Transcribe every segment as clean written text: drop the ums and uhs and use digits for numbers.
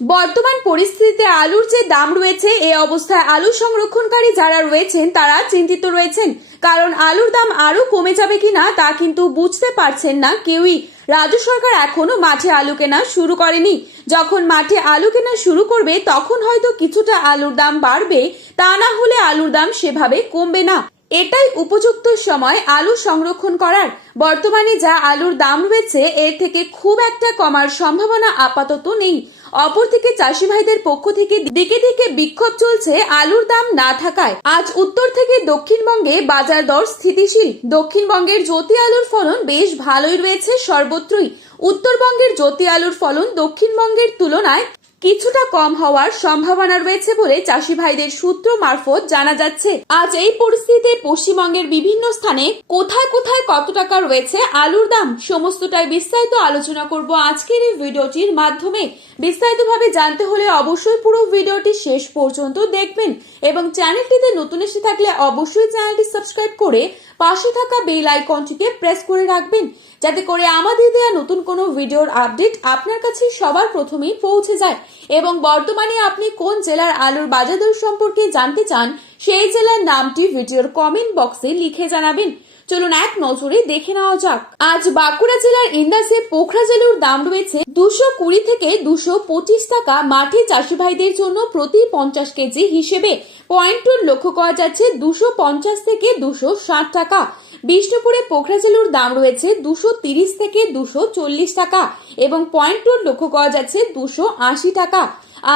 বর্তমান পরিস্থিতিতে আলুর যে দাম রয়েছে এই অবস্থায় আলু সংরক্ষণকারী যারা রয়েছেন তারা চিন্তিত রয়েছেন, কারণ আলুর দাম আরো কমে যাবে কিনা তা কিন্তু বুঝতে পারছেন না কেউই। রাজ্য সরকার এখনো মাঠে আলু কেনা শুরু করেনি। যখন মাঠে আলু কেনা শুরু করবে তখন হয়তো কিছুটা আলুর দাম বাড়বে, তা না হলে আলুর দাম সেভাবে কমবে না। এটাই উপযুক্ত সময় আলু সংরক্ষণ করার। বর্তমানে যা আলুর দাম রয়েছে এর থেকে খুব একটা কমার সম্ভাবনা আপাতত নেই। অপরদিকে চাষি ভাইদের পক্ষ থেকে দিকে দিকে বিক্ষোভ চলছে আলুর দাম না থাকায়। আজ উত্তর থেকে দক্ষিণবঙ্গে বাজার দর স্থিতিশীল। দক্ষিণবঙ্গের জ্যোতি আলুর ফলন বেশ ভালোই রয়েছে সর্বত্রই। উত্তরবঙ্গের জ্যোতি আলুর ফলন দক্ষিণবঙ্গের তুলনায় কিছুটা কম হওয়ার সম্ভাবনা রয়েছে বলে চাষি ভাইদের সূত্র মারফত জানা যাচ্ছে। আজ এই পরিস্থিতিতে পশ্চিমবঙ্গের বিভিন্ন স্থানে কোথায় কোথায় কত টাকা রয়েছে আলুর দাম সমস্তটাই বিস্তারিত আলোচনা করব আজকের এই ভিডিওটির মাধ্যমে। বিস্তারিতভাবে জানতে হলে অবশ্যই পুরো ভিডিওটি শেষ পর্যন্ত দেখবেন এবং চ্যানেলটিতে নতুন এসে থাকলে অবশ্যই চ্যানেলটি সাবস্ক্রাইব করে পাশে থাকা বেল আইকনটিকে প্রেস করে রাখবেন, যাতে করে আমাদের দেওয়া নতুন কোনো ভিডিওর আপডেট আপনার কাছে সবার প্রথমেই পৌঁছে যায়। এবং বর্তমানে আপনি কোন জেলার আলুর বাজার দর সম্পর্কে জানতে চান সেই জেলার নামটি ভিডিওর কমেন্ট বক্সে লিখে জানাবেন। চলুন এক নজরে দেখে নেওয়া যাক। আজ বাঁকুড়া জেলার ইন্দাসে পোখরাজ আলুর দাম রয়েছে 220 থেকে 225 টাকা। মাঠে চাষি ভাইদের জন্য প্রতি 50 কেজি হিসেবে পয়েন্ট টু লক্ষ্য করা যাচ্ছে 250 থেকে 260 টাকা। বিষ্ণুপুরে পোখরাজ আলুর দাম রয়েছে 230 থেকে 240 টাকা এবং পয়েন্ট টু লক্ষ্য করা যাচ্ছে 280 টাকা।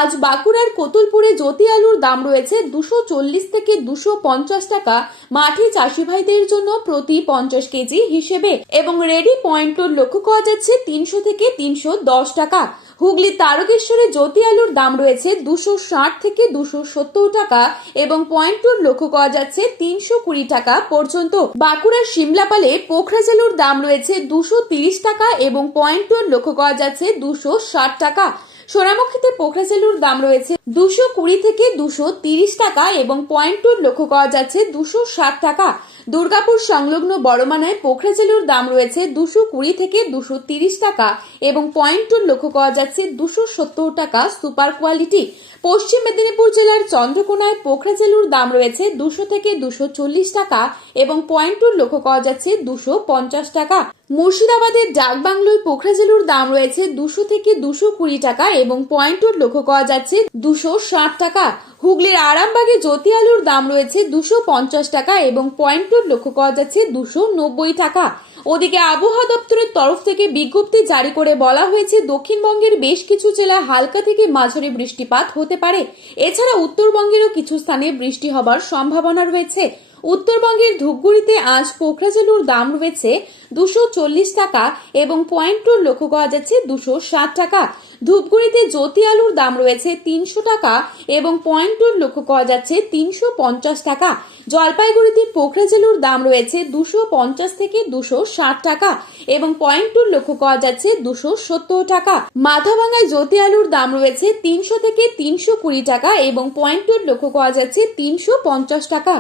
আজ বাঁকুড়ার কতুলপুরে জ্যোতি আলুর দাম রয়েছে 240 থেকে 250 টাকা মাঠে চাষি ভাইদের জন্য প্রতি 50 কেজি হিসেবে এবং রেডি পয়েন্ট লক্ষ্য করা যাচ্ছে 300 থেকে 310 টাকা। হুগলি তারকেশ্বরে জ্যোতি আলুর দাম রয়েছে 260 থেকে 270 টাকা এবং পয়েন্ট লক্ষ্য করা যাচ্ছে 320 টাকা পর্যন্ত। বাঁকুড়ার সিমলাপালে পোখরাজ আলুর দাম রয়েছে 230 টাকা এবং পয়েন্ট লক্ষ্য করা যাচ্ছে 260 টাকা। সোনামুখীতে পোখরাজ আলুর দাম রয়েছে 220 থেকে 230 টাকা এবং পয়েন্ট লক্ষ্য করা যাচ্ছে 260 টাকা। দুর্গাপুর সংলগ্ন বড়মানায় পোখরাজ আলুর দাম রয়েছে 220 থেকে 230 টাকা এবং পয়েন্ট লক্ষ্য করা যাচ্ছে 270 টাকা সুপার কোয়ালিটি। পশ্চিম মেদিনীপুর জেলার চন্দ্রকোনায় পোখরাজ আলুর দাম রয়েছে 200 থেকে 240 টাকা এবং পয়েন্ট লক্ষ্য করা যাচ্ছে 250 টাকা। মুর্শিদাবাদের ডাকবাংলোয় পোখরাজ আলুর দাম রয়েছে 200 থেকে 220 টাকা এবং পয়েন্ট লক্ষ্য করা যাচ্ছে 260 টাকা। হুগলির আরামবাগে জ্যোতি আলুর দাম রয়েছে 250 টাকা এবং পয়েন্ট লক্ষ্য করা যাচ্ছে 290 টাকা। ওদিকে আবহাওয়া দপ্তরের তরফ থেকে বিজ্ঞপ্তি জারি করে বলা হয়েছে দক্ষিণবঙ্গের বেশ কিছু জেলায় হালকা থেকে মাঝারি বৃষ্টিপাত হতে পারে। এছাড়া উত্তরবঙ্গেরও কিছু স্থানে বৃষ্টি হবার সম্ভাবনা রয়েছে। উত্তরবঙ্গের ধূপগুড়িতে আজ পোখরাজ আলুর দাম রয়েছে 240 টাকা এবং পয়েন্ট লক্ষ্য করা যাচ্ছে 260 টাকা। ধূপগুড়িতে জ্যোতি আলুর দাম রয়েছে 300 টাকা এবং পয়েন্ট লক্ষ্য করা যাচ্ছে 350 টাকা। জলপাইগুড়িতে পোখরাজ আলুর দাম রয়েছে 250 থেকে 260 টাকা এবং পয়েন্ট লক্ষ্য করা যাচ্ছে 270 টাকা। মাথাভাঙায় জ্যোতি আলুর দাম রয়েছে 300 থেকে 320 টাকা এবং পয়েন্ট লক্ষ্য করা যাচ্ছে 350 টাকা।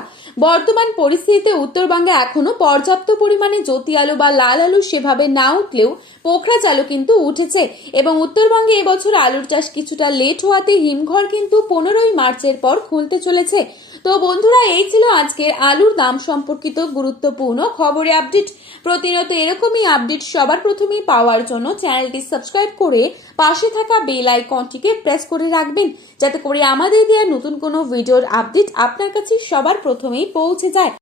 বর্তমান পরিস্থিতিতে উত্তরবঙ্গে এখনো পর্যাপ্ত পরিমাণে জ্যোতি আলু বা লাল আলু সেভাবে না উঠলেও পোখরাজ আলু কিন্তু উঠেছে এবং উত্তরবঙ্গে এবছর আলুর চাষ কিছুটা লেট হওয়াতে হিমঘর কিন্তু 15ই মার্চের পর খুলতে চলেছে। তো বন্ধুরা, এই ছিল আজকের আলুর দাম সম্পর্কিত গুরুত্বপূর্ণ খবরে আপডেট। প্রতিনিয়ত এরকমই আপডেট সবার প্রথমেই পাওয়ার জন্য চ্যানেলটি সাবস্ক্রাইব করে পাশে থাকা বেল আইকনটিকে প্রেস করে রাখবেন, যাতে করে আমাদের দেওয়া নতুন কোনো ভিডিওর আপডেট আপনার কাছে সবার প্রথমেই পৌঁছে যায়।